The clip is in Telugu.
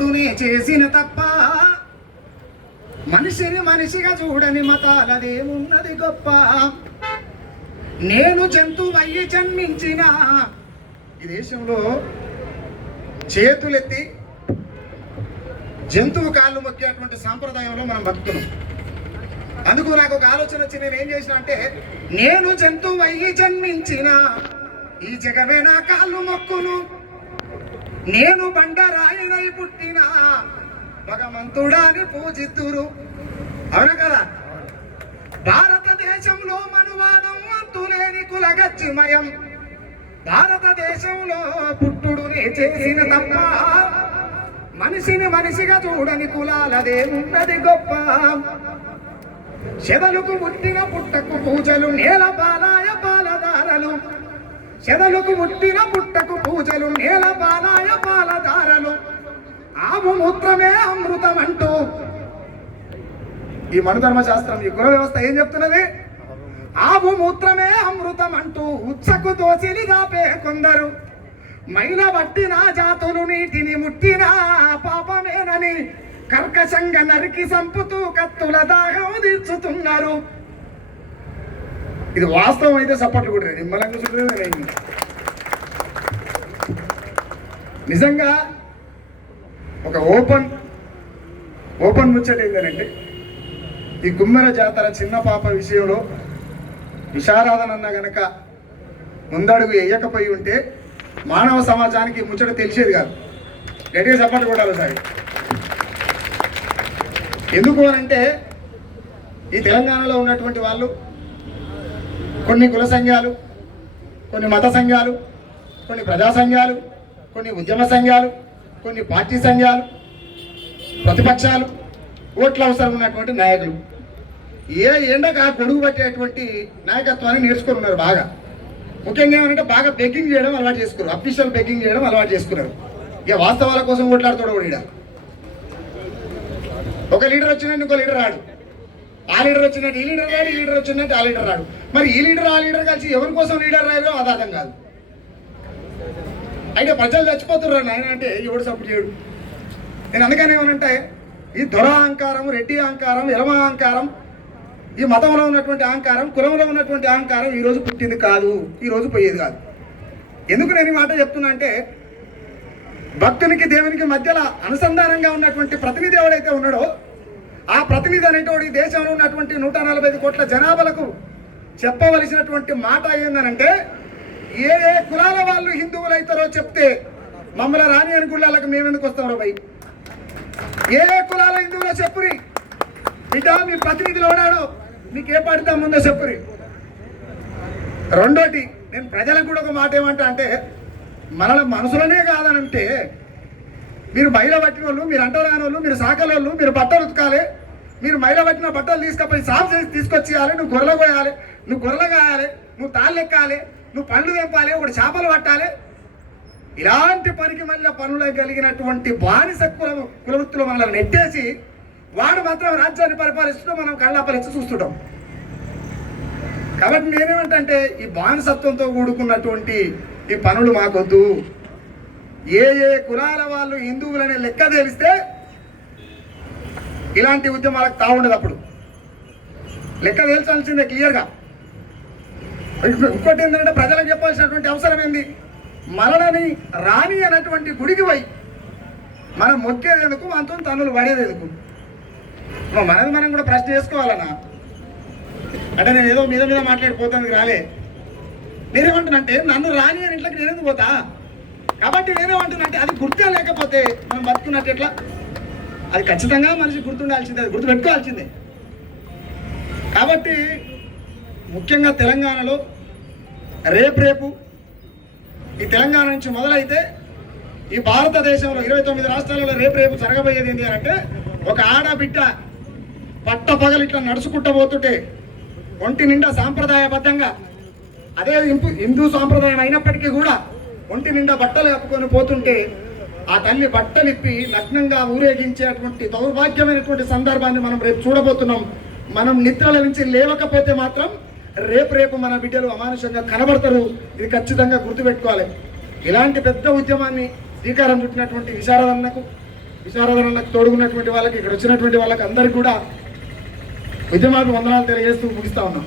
పుట్టుడునే చేసిన తప్ప మనిషిని మనిషిగా చూడని మతాలదేమున్నది గొప్ప. నేను జంతువయ్యి జన్మించిన ఈ దేశంలో చేతులెత్తి జంతువు కాళ్ళు మొక్కేటువంటి సాంప్రదాయంలో మనం బతుకుతున్నాం. అందుకు నాకు ఒక ఆలోచన వచ్చి నేను ఏం చేసిన అంటే, నేను జంతువయ్యి జన్మించిన ఈ జగమే నా కాళ్ళు మొక్కును, నేను బండరాయినై పుట్టిన భగవంతుడాని పూజిద్దురు. అవునా కదా? భారతదేశంలో మనువాదం అంతులేని కులగచ్చిమయం, భారతదేశంలో పుట్టుడునే చేసిన తప్ప మనిషిని మనిషిగా చూడని కులాలదేమున్నది గొప్ప. చెదలకు పుట్టిన పుట్టకు పూజలు నేల పాలాయ పాలదారలు, చెదలకు పుట్టిన పుట్టకు పూజలు నేల పాలాయ పాలదారలు, ఆవు మూత్రమే అమృతం అంటూ ఈ మనుధర్మశాస్త్రం ఈ కుల వ్యవస్థ ఏం చెప్తున్నది? ఆవు మూత్రమే అమృతం అంటూ ఉచ్చకు దోసిలి దాపే కొందరు, మైల పట్టిన జాతులు నీటిని ముట్టిన పాపమేనని కర్కశంగా నరికి సంపుతూ కత్తుల దాహం తీర్చుతున్నారు. ఇది వాస్తవం అయితే సపోర్ట్లు కూడా నిమ్మలంగా నిజంగా ఒక ఓపెన్ ముచ్చట ఏంటంటే, ఈ గుమ్మెర జాతర చిన్న పాప విషయంలో విశారాధన అన్న గనక ముందడుగు వేయకపోయి ఉంటే మానవ సమాజానికి ముచ్చట తెలిసేది కాదు. గట్టిగా సపోర్ట్ కొట్టాలి సార్. ఎందుకు అనంటే, ఈ తెలంగాణలో ఉన్నటువంటి వాళ్ళు కొన్ని కుల సంఘాలు, కొన్ని మత సంఘాలు, కొన్ని ప్రజా సంఘాలు, కొన్ని ఉద్యమ సంఘాలు, కొన్ని పార్టీ సంఘాలు, ప్రతిపక్షాలు, ఓట్ల అవసరం ఉన్నటువంటి నాయకులు ఏ ఎండగా గొడుగు పట్టేటువంటి నాయకత్వాన్ని నేర్చుకుని ఉన్నారు. బాగా ముఖ్యంగా ఏమంటే బాగా బెగ్గింగ్ చేయడం అలవాటు చేసుకున్నారు, అఫీషియల్ బెగ్గింగ్ చేయడం అలవాటు చేసుకున్నారు. ఇక వాస్తవాల కోసం ఓట్లాడుతాడు కూడా. ఒక లీడర్ వచ్చినట్టు ఇంకో లీడర్ రాడు, ఆ లీడర్ వచ్చినట్టు ఈ లీడర్ రాడు, ఈ లీడర్ వచ్చినట్టు ఆ లీడర్ రాడు. మరి ఈ లీడర్ ఆ లీడర్ కలిసి ఎవరి కోసం లీడర్ రాయో అది అర్థం కాదు. అయితే ప్రజలు చచ్చిపోతున్నారు ఆయన అంటే ఎవడు సపోర్ట్ చేయడు. నేను అందుకని ఏమనంటే, ఈ దొర అహంకారం, రెడ్డి అహంకారం, ఎలమ అహంకారం, ఈ మతంలో ఉన్నటువంటి అహంకారం, కులంలో ఉన్నటువంటి అహంకారం ఈరోజు పుట్టింది కాదు, ఈరోజు పోయేది కాదు. ఎందుకు నేను ఈ మాట చెప్తున్నా అంటే, భక్తునికి దేవునికి మధ్యలో అనుసంధానంగా ఉన్నటువంటి ప్రతినిధి ఎవడైతే ఉన్నాడో, ఆ ప్రతినిధి అనేటువంటి దేశంలో ఉన్నటువంటి 145 కోట్ల జనాభాలకు చెప్పవలసినటువంటి మాట ఏందనంటే, ఏ ఏ కులాల వాళ్ళు హిందువులు అవుతారో చెప్తే మమ్మల్ని రాని అని గుళ్ళకి మేము ఎందుకు వస్తామో భయ్. ఏ ఏ కులాల హిందువులో చెప్పురి బిడ్డ, మీ ప్రతినిధులు ఉన్నాడో మీకు ఏ పడతా ముందో చెప్పురి. రెండోటి, నేను ప్రజలకు కూడా ఒక మాట ఏమంటా అంటే, మనల మనసులనే కాదనంటే, మీరు మైల పట్టిన వాళ్ళు, మీరు అంటరాని వాళ్ళు, మీరు సాకల వాళ్ళు, మీరు బట్టలు ఉతకాలి, మీరు మైల పట్టిన బట్టలు తీసుకపోయి సాఫ్ చేసి తీసుకొచ్చేయాలి, నువ్వు గొర్రెలు పోయాలి, నువ్వు గొర్రెలు కాయాలి, నువ్వు తాళ్ళు ఎక్కాలి, నువ్వు పండ్లు తెంపాలి, ఒకటి చేపలు పట్టాలి. ఇలాంటి పనికి మళ్ళీ పనులు కలిగినటువంటి బానిస కులవృత్తులు మనల్ని నెట్టేసి వాడు మాత్రం రాజ్యాన్ని పరిపాలిస్తూ మనం కళ్ళాపలిచ్చి చూస్తుంటాం. కాబట్టి నేనేమంటే, ఈ బానిసత్వంతో కూడుకున్నటువంటి ఈ పనులు మాకొద్దు. ఏ ఏ కులాల వాళ్ళు హిందువులనే లెక్క తెలిస్తే ఇలాంటి ఉద్యమాలకు తావుండదు. అప్పుడు లెక్క తేల్చాల్సిందే క్లియర్గా. ఇంకోటి ఏంటంటే, ప్రజలకు చెప్పాల్సినటువంటి అవసరం ఏంది? మనని రాణి అనేటువంటి గుడికి పోయి మనం మొక్కేది ఎందుకు, మనతో తన్నులు పడేది ఎందుకు? మనది మనం కూడా ప్రశ్న చేసుకోవాలన్నా. అంటే నేను ఏదో మీద మీద మాట్లాడిపోతాను రాలే. నేనేమంటున్నంటే, నన్ను రాని అని ఇంట్లోకి నేనేందుకు పోతా? కాబట్టి నేనేమంటున్నంటే, అది గుర్తే లేకపోతే మనం బతుకున్నట్టు ఎట్లా? అది ఖచ్చితంగా మనిషి గుర్తుండాల్సిందే, అది గుర్తుపెట్టుకోవాల్సిందే. కాబట్టి ముఖ్యంగా తెలంగాణలో రేపు ఈ తెలంగాణ నుంచి మొదలైతే ఈ భారతదేశంలో 29 రాష్ట్రాలలో రేపు జరగబోయేది ఏంటి అంటే, ఒక ఆడబిడ్డ పట్టపగలు ఇట్లా నడుచుకుంటూ పోతుంటే ఒంటి నిండా సాంప్రదాయబద్ధంగా, అదే హిందూ సాంప్రదాయం అయినప్పటికీ కూడా ఒంటి నిండా బట్టలు కప్పుకొని పోతుంటే ఆ తల్లి బట్టలిప్పి నగ్నంగా ఊరేగించేటువంటి దౌర్భాగ్యమైనటువంటి సందర్భాన్ని మనం రేపు చూడబోతున్నాం. మనం నిద్రల నుంచి లేవకపోతే మాత్రం రేపు మన బిడ్డలు అమానుషంగా కనబడతారు. ఇది ఖచ్చితంగా గుర్తుపెట్టుకోవాలి. ఇలాంటి పెద్ద ఉద్యమాన్ని శ్రీకారం చుట్టినటువంటి విశారదన్నకు, విశారదనకు తోడుకున్నటువంటి వాళ్ళకి, ఇక్కడ వచ్చినటువంటి వాళ్ళకి అందరికీ కూడా ఉద్యమాభి వందనాలు తెలియజేస్తూ ముగిస్తా ఉన్నాం.